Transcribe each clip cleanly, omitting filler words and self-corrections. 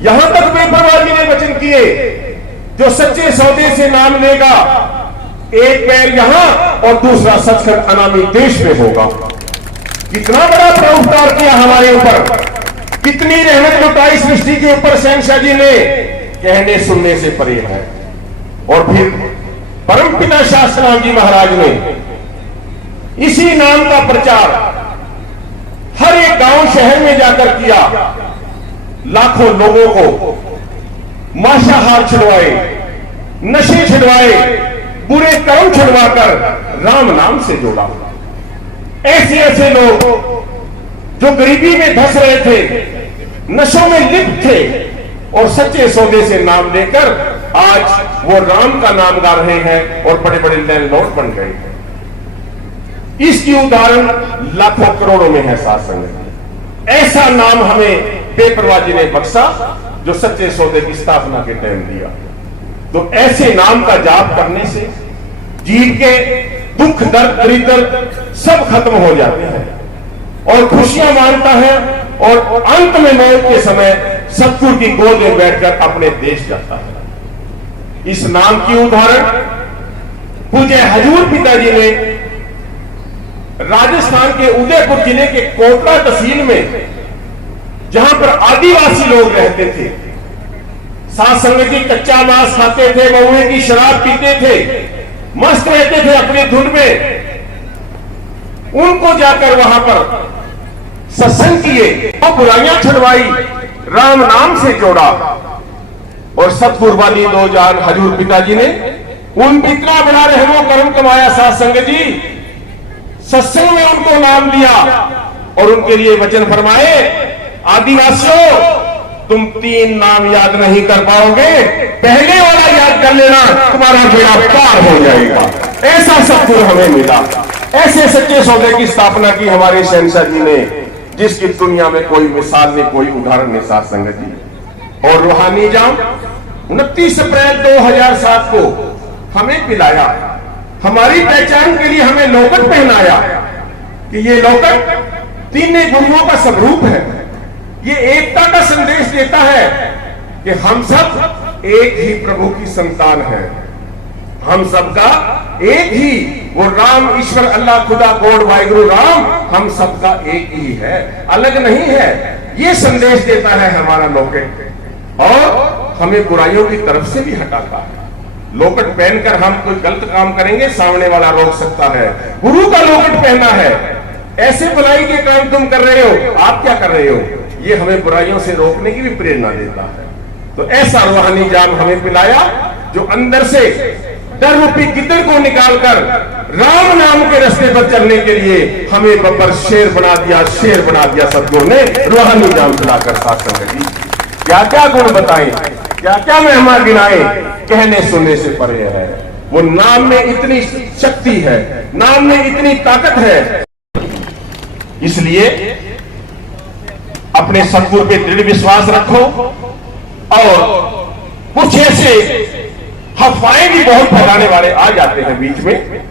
यहां तक बेपरवाह जी ने वचन किए, जो सच्चे सौदे से नाम लेगा, एक पैर यहां और दूसरा सचखंड अनामी देश में होगा। कितना बड़ा परोपकार किया हमारे ऊपर, कितनी रहमत लुटाई सृष्टि के ऊपर शहंशाह जी ने, कहने सुनने से परे है। और फिर परमपिता शास्त्राम जी महाराज ने इसी नाम का प्रचार हर एक गांव शहर में जाकर किया। लाखों लोगों को मांसाहार छुड़वाए, नशे छुड़वाए, बुरे कर्म छुड़वाकर राम नाम से जोड़ा। ऐसे ऐसे लोग जो गरीबी में धंस रहे थे, नशों में लिप्त थे, और सच्चे सौदे से नाम लेकर आज वो राम का नाम गा रहे हैं और बड़े बड़े लैंडलॉर्ड बन गए हैं। इसकी उदाहरण लाखों करोड़ों में है साथ संगत। ऐसा नाम हमें बेपरवाह जी ने बख्शा, जो सच्चे सौदे की स्थापना के टाइम दिया। तो ऐसे नाम का जाप करने से जीव के दुख दर्द दरिद्र सब खत्म हो जाते हैं और खुशियां मानता है, और अंत में मौत के समय सतगुरु की गोद में बैठकर अपने देश जाता है। इस नाम की उदाहरण पूज्य हजूर पिताजी ने राजस्थान के उदयपुर जिले के कोटला तहसील में, जहां पर आदिवासी लोग रहते थे, साथ संगत जी कच्चा मांस खाते थे, महुए की शराब पीते थे, मस्त रहते थे अपने धुन में, उनको जाकर वहां पर सत्संग किए, वो बुराइयां छुड़वाई, राम नाम से जोड़ा। और सतकुर्बानी दो जान हजूर पिताजी ने उन इतना बड़ा रहमो कर्म कमाया साथ संगत जी, सत्संग में उनको नाम लिया और उनके लिए वचन फरमाए, आदिवासियों तुम 3 नाम याद नहीं कर पाओगे, पहले वाला याद कर लेना, तुम्हारा बेड़ा पार हो जाएगा। ऐसा सतगुरु हमें मिला, ऐसे सच्चे सौदे की स्थापना की हमारे शहंशाह जी ने, जिसकी दुनिया में कोई मिसाल नहीं, कोई उदाहरण नहीं साथ संगत जी। और रूहानी जाम 29 अप्रैल 2007 को हमें पिलाया, हमारी पहचान के लिए हमें लोकट पहनाया कि ये लोकट तीन गुरुओं का स्वरूप है। ये एकता का संदेश देता है कि हम सब एक ही प्रभु की संतान है, हम सबका एक ही वो राम ईश्वर अल्लाह खुदा गॉड वाहिगुरु राम हम सबका एक ही है, अलग नहीं है। ये संदेश देता है हमारा लोकट, और हमें बुराइयों की तरफ से भी हटाता है। लोकट पहनकर हम कोई गलत काम करेंगे, सामने वाला रोक सकता है। गुरु का लोकट पहनना है, ऐसे बुराई के काम तुम कर रहे हो, आप क्या कर रहे हो, ये हमें बुराइयों से रोकने की भी प्रेरणा देता है। तो ऐसा रूहानी जाम हमें पिलाया, जो अंदर से डर रूपी गिद्दड़ को निकालकर राम नाम के रास्ते पर चलने के लिए हमें बब्बर शेर बना दिया, शेर बना दिया सतगुरु ने रूहानी जाम पिलाकर। साथ संगत जी क्या क्या गुण बताएं, क्या क्या महिमा गिनाएं, कहने सुनने से परे है। वो नाम में इतनी शक्ति है, नाम में इतनी ताकत है। इसलिए अपने सतगुरु पे दृढ़ विश्वास रखो, और कुछ ऐसे अफवाहें भी बहुत फैलाने वाले आ जाते हैं बीच में,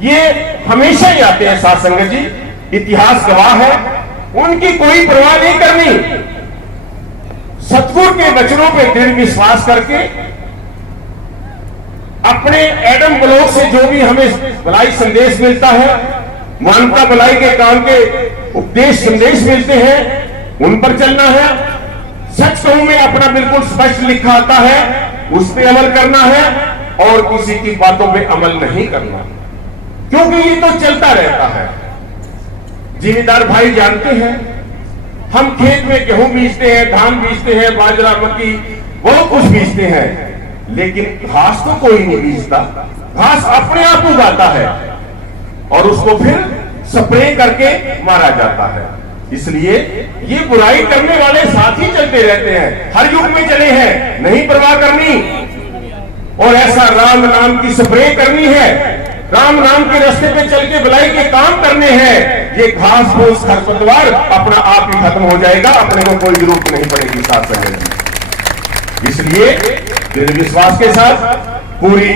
ये हमेशा ही आते हैं साथ संगत जी, इतिहास गवाह है, उनकी कोई परवाह नहीं करनी। सतगुरु के वचनों पे दृढ़ विश्वास करके अपने एडम ब्लॉक से जो भी हमें भलाई संदेश मिलता है, मानवता भलाई के काम के उपदेश संदेश मिलते हैं, उन पर चलना है। सच कहूं में अपना बिल्कुल स्पष्ट लिखा आता है, उस पर अमल करना है, और किसी की बातों पे अमल नहीं करना, क्योंकि ये तो चलता रहता है। जिम्मेदार भाई जानते हैं, हम खेत में गेहूं बीजते हैं, धान बीजते हैं, बाजरा मक्की बहुत कुछ बीजते हैं, लेकिन घास तो कोई नहीं बीजता। घास अपने आप उगाता है और उसको फिर स्प्रे करके मारा जाता है। इसलिए ये बुराई करने वाले साथ ही चलते रहते हैं, हर युग में चले हैं, नहीं परवाह करनी। और ऐसा राम नाम की स्प्रे करनी है, राम नाम के रास्ते पे चल के भलाई के काम करने हैं। ये घास फूस खरपतवार अपना आप ही खत्म हो जाएगा, अपने को कोई जरूरत नहीं पड़ेगी साथ संगत। इसलिए दृढ़ विश्वास के साथ, पूरी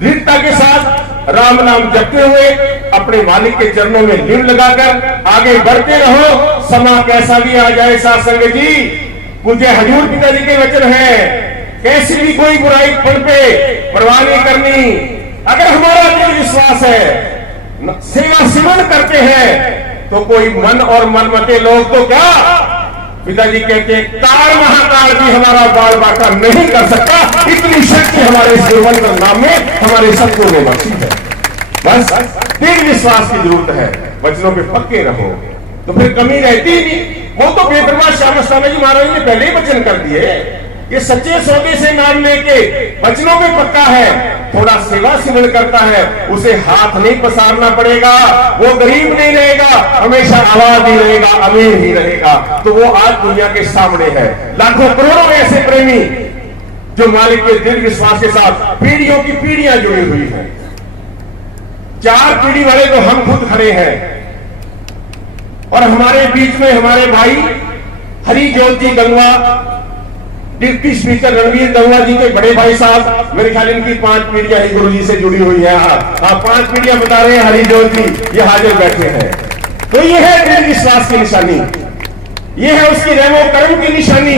दृढ़ता के साथ राम नाम जपते हुए अपने मालिक के चरणों में लीन लगाकर आगे बढ़ते रहो। समा कैसा भी आ जाए साथ संगत जी, मुझे हजूर पिताजी के वचन है, कैसी भी कोई बुराई पड़ पे परवाह नहीं करनी। अगर हमारा दिल विश्वास है, सेवा सिमरन करते हैं, तो कोई मन और मनमते लोग तो क्या, पिताजी कहते हैं काल महाकाल भी हमारा बाल बांका नहीं कर सकता। इतनी शक्ति हमारे इस गुरुवंत नाम में हमारे सतगुरु ने बख्शी है। बस दृढ़ विश्वास की जरूरत है, वचनों पे पक्के रहो तो फिर कमी रहती ही नहीं। वो तो बेपरवाह श्याम स्थाना जी महाराज ने पहले ही वचन कर दिए, ये सच्चे सौदे से नाम लेके वचनों में पक्का है, थोड़ा सेवा सिमरन करता है, उसे हाथ नहीं पसारना पड़ेगा, वो गरीब नहीं रहेगा, हमेशा आवाज ही रहेगा, अमीर ही रहेगा। तो वो आज दुनिया के सामने है। लाखों करोड़ों ऐसे प्रेमी जो मालिक के दृढ़ विश्वास के साथ पीढ़ियों की पीढ़ियां जुड़ी हुई है। 4 पीढ़ी वाले तो हम खुद खड़े हैं, और हमारे बीच में हमारे भाई हरिज्योति गंगवा, डिप्टी स्पीकर रणवीर गंगवा जी के बड़े भाई साहब, मेरे ख्याल इनकी 5 पीढ़ियां ही गुरु जी से जुड़ी हुई है। हाँ 5 पीढ़ियां बता रहे हैं हरिज्योति, ये हाजिर बैठे हैं। तो ये है दृढ़ विश्वास की निशानी, ये है उसकी रहमो करम की निशानी।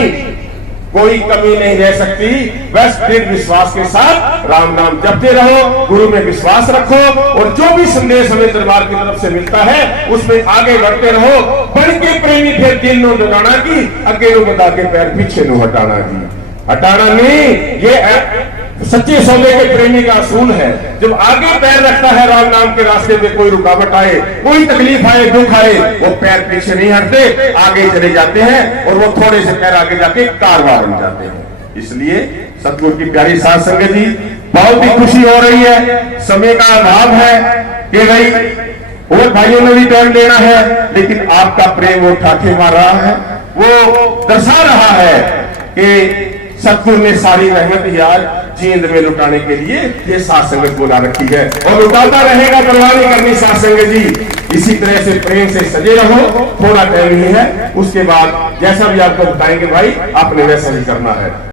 कोई कमी नहीं रह सकती। बस दृढ़ विश्वास के साथ राम नाम जपते रहो, गुरु में विश्वास रखो, और जो भी संदेश हमें दरबार की तरफ से मिलता है उसमें आगे बढ़ते रहो। बढ़ के प्रेमी फिर दिल नो डराना की, अगे नो बता के पैर पीछे नो हटाना की, हटाना नहीं। ये सच्चे सौदे के प्रेमी का असूल है। जब आगे पैर रखता है राम नाम के रास्ते में, कोई रुकावट आए, कोई तकलीफ आए, दुख आए, वो पैर पीछे नहीं हटते, आगे चले जाते हैं, और वो थोड़े से पैर आगे जाके कारवां बन जाते हैं। इसलिए सतगुरु की प्यारी साध संगत जी, बहुत ही खुशी हो रही है। समय का अभाव है कि भाई और भाइयों ने भी टाइम देना है, लेकिन आपका प्रेम वो ठाठे मार रहा है, वो दर्शा रहा है कि सतगुरु ने सारी मेहनत ही आज जींद में लुटाने के लिए ये साध संगत बुला रखी है, और लुटाता रहेगा, परवाह नहीं करनी साध संगत जी। इसी तरह से प्रेम से सजे रहो, थोड़ा टाइम ही है, उसके बाद जैसा भी आपको बताएंगे भाई आपने वैसा ही करना है।